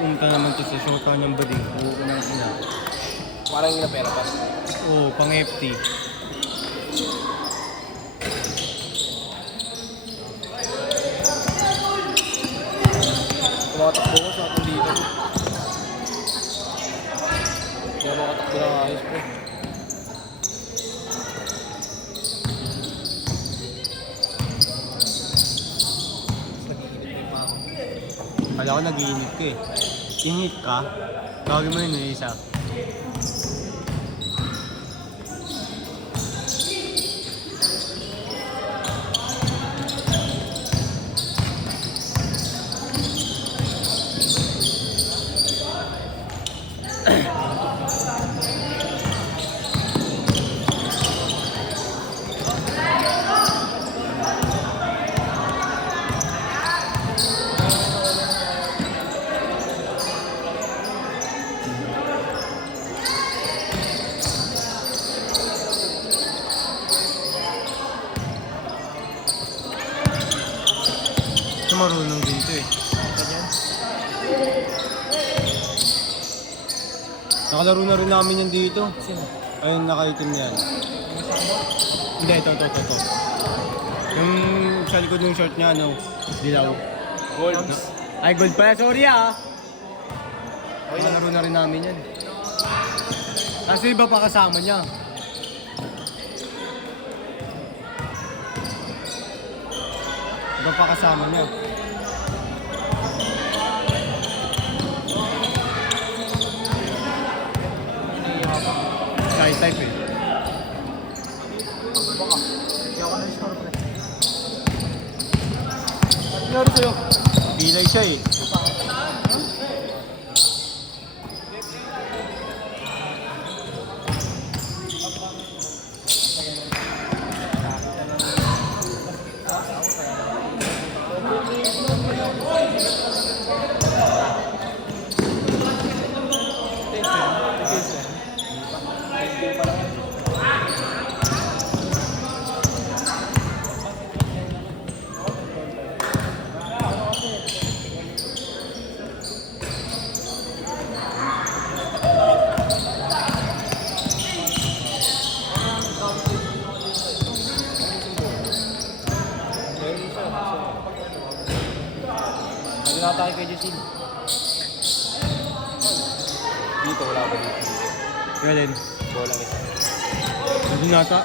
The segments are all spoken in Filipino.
punta naman to sa shota ng bading. Buko na sila. Parang yung pera pa. Oo, pang FT. Tumatakbo ko sa atin dito. Hindi ako makatakbo ng ayos po. Kala ko nag-iinit ka eh. Init ka? Tawagin mo yun yung isa. Marunong dito eh. Nakalaro na rin namin yan dito. Sino? Ayun, nakaitim yan. Hindi, ito. Yung sa likod ng short niya, ano, dilaw. Gold. Ay, gold pala. Sorry ah. Okay lang. Nakalaro na rin namin yan. Kasi iba pa kasama niya. Iba pa kasama niya. Shy type eh. Nangyari sa'yo? Pilay siya eh. Hindi na tayo kay Jessin. Dito, wala ba dito? Galing. Bola isa. Hindi nata.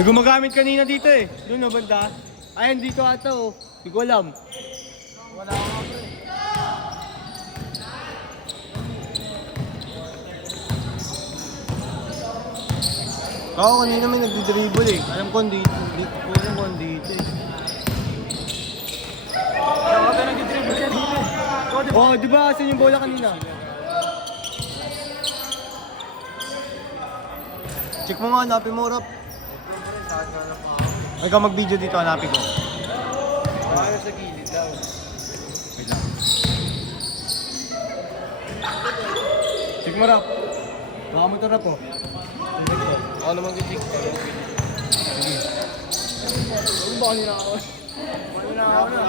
May gumagamit kanina dito eh. Doon na banda. Ayun dito ata oh. Hindi ko alam. Wala ako nga pre. Oo, kanina may nagdi-dribble eh. Alam ko dito. Alam ko dito eh. Kaya ka nag-dribble yan dito. Oh, di ba asan yung bola kanina? Check mo nga, hanapin mo, Rap. Ay ka mag-video dito, hanapin ko. Baka sa gilid daw. Wait lang. Check mo, Rap. Baka mo ito, Rap, oh. Ako naman gitik. Sige. Ano ba kanina ako? Kanina ako na.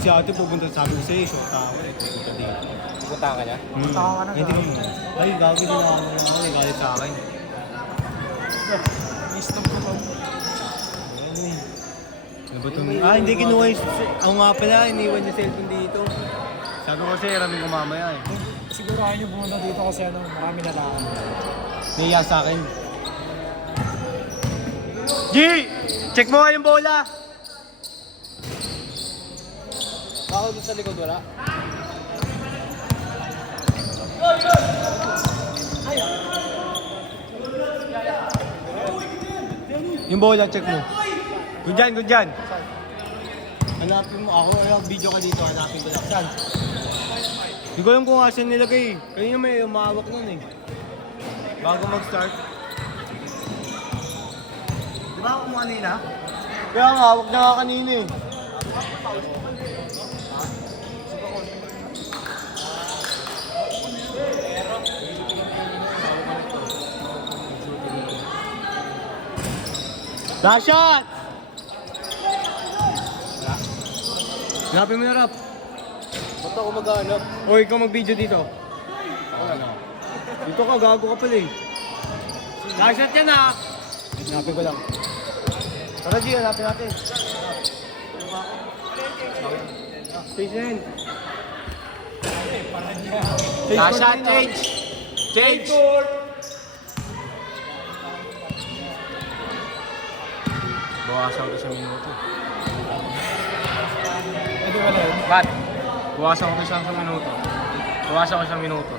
Si ate pupunta, sabi ko sa'yo, short tower eh. Pupunta dito. Pupunta ka niya? Punta ka na. Hindi mo. Ay, gagawin din ako. Nagalit sa akin. Stop ko pa. Ano eh. Ano ba ito? Ah, hindi kinuha yung... Ako nga pala, iniwan yung cellphone dito. Sabi ko sa'yo, raming ko mamaya eh. Siguro ayaw nyo pumunta dito kasi ano, marami na lang. Nahiya sa akin. G! Check mo nga yung bola! Baka doon sa likod wala? Yung bola, check mo. Good dyan, good dyan. Hanapin mo ako, video ka dito, hanapin ko lang. Saan? Hindi ko alam kung asan nilagay. Kanina may umawak nun eh. Bago mag-start. Di ba kung kanina? Kaya nga, hawak na nga kanina eh. Last shot! Hanapin mo na, Rap. Ba't ako mag-hanap? O, ikaw mag-video dito. Ako na. Dito ka, gago ka pala eh. Last shot yan ah! Hanapin ko lang. Tara, G, hanapin natin. Station. Last shot, change! Change! Bawasan ko sa minuto. Pwede wala yun. Ba't? Bawasan ko sa minuto. Bawasan ko sa minuto.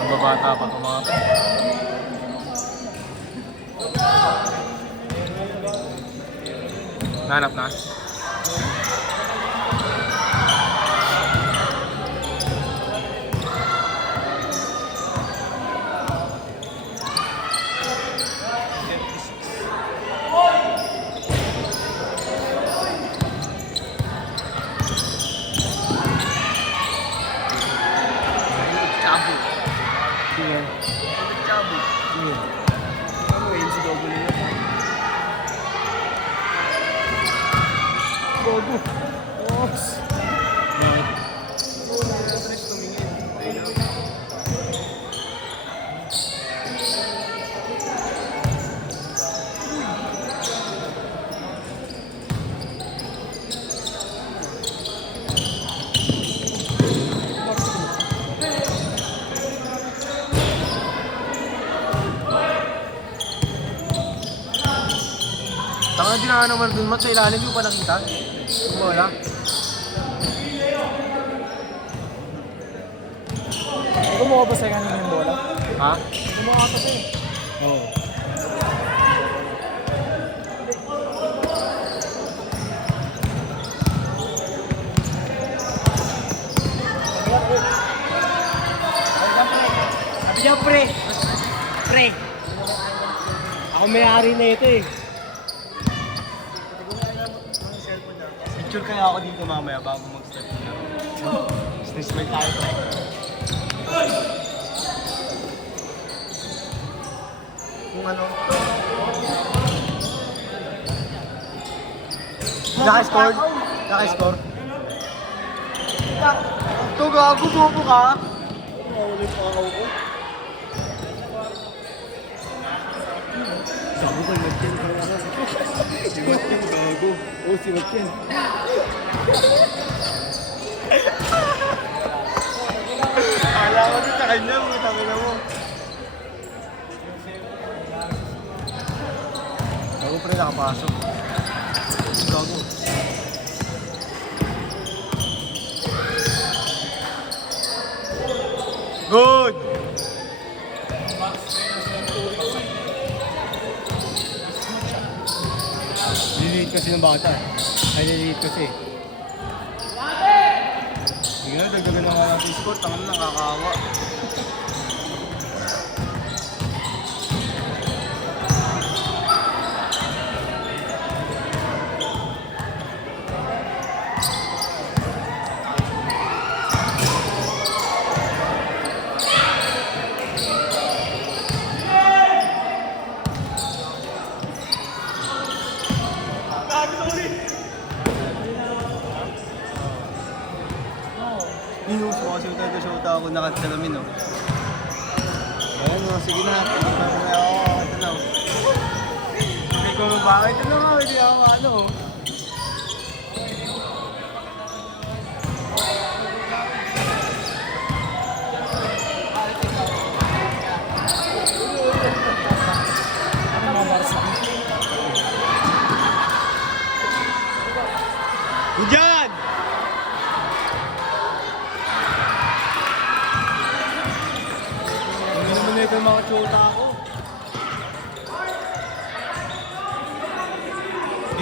Ang babata pa ito mga to. Nanap na? Chabu. Sige. Chabu. Sige. Ano yun si Gogo nila? Gogo. Oops. Bakit? Tres tumingin. Ayun. Tanga din na naman dun, Mat, sa ilalim, di ko pa nakita. Kung wala. Kumuha ba sa'yo kanina yung bola? Ha? Kumuha ka sa'yo. Oo. Sabi niya, pre! Pre! Ako may-ari na ito eh. Picture kaya ako dito mamaya bago mag-start na. Smile tayo, pre. Kung ano? Naka-score? Naka-score? Ito gago, bobo ka? Maulit pa ako ko. Sabi ko, Matyan ka lang. Si Matyan, gago. Oo, si Matyan. Akala ko din sa kanya, sabi na mo. Gago pre, nakapasok. Gago. Good! Liliit kasi ng bata. Ay, liliit kasi. Sige na, dagdagan na nga natin score. Tangan na, nakakawa. Minus ko kasi taga-shota ako nakasalamin, oh. Ayan, oh, sige na. Pwede na ako. Ito na. Hindi ko mabaka. Ito na nga, hindi ako ano. Ano mga varsity? Diyan!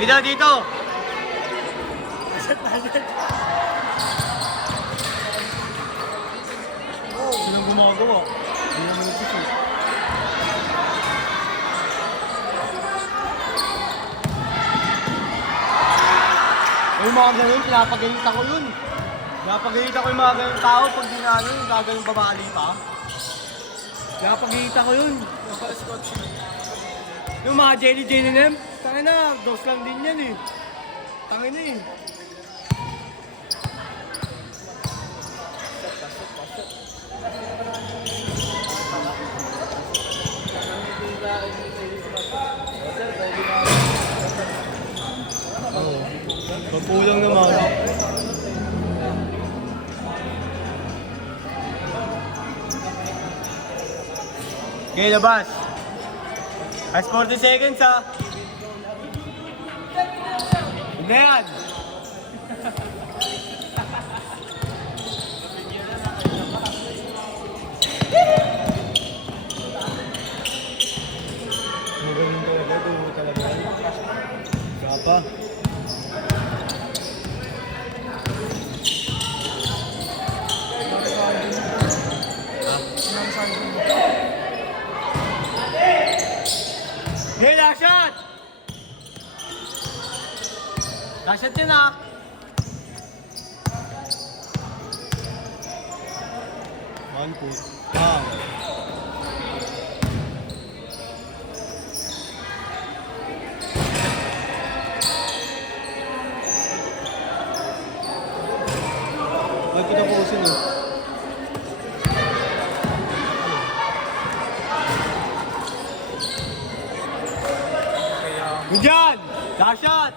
Dito, dito! Silang gumagawa. Hindi naman nagsushoot. Yung mga ganun, pinapagalitan ko yun. Pinapagalitan ko yung mga ganun tao pag di na ano, yung gagawin babali pa. Pinapagalitan ko yun. Yung mga jelly na yan, tangin na, dos lang din yan eh. Tangin na eh. Pagkulang naman. Okay, labas. As 40 seconds ha. Hindi yan. Magaling talaga, dumo talaga. Gapa. Hey, last shot! Last shot yun ah! One put. Ah. Ay, kita po usin eh. Good job! Last shot!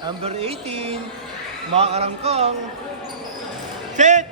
Number 18. Makakarangkang. Set!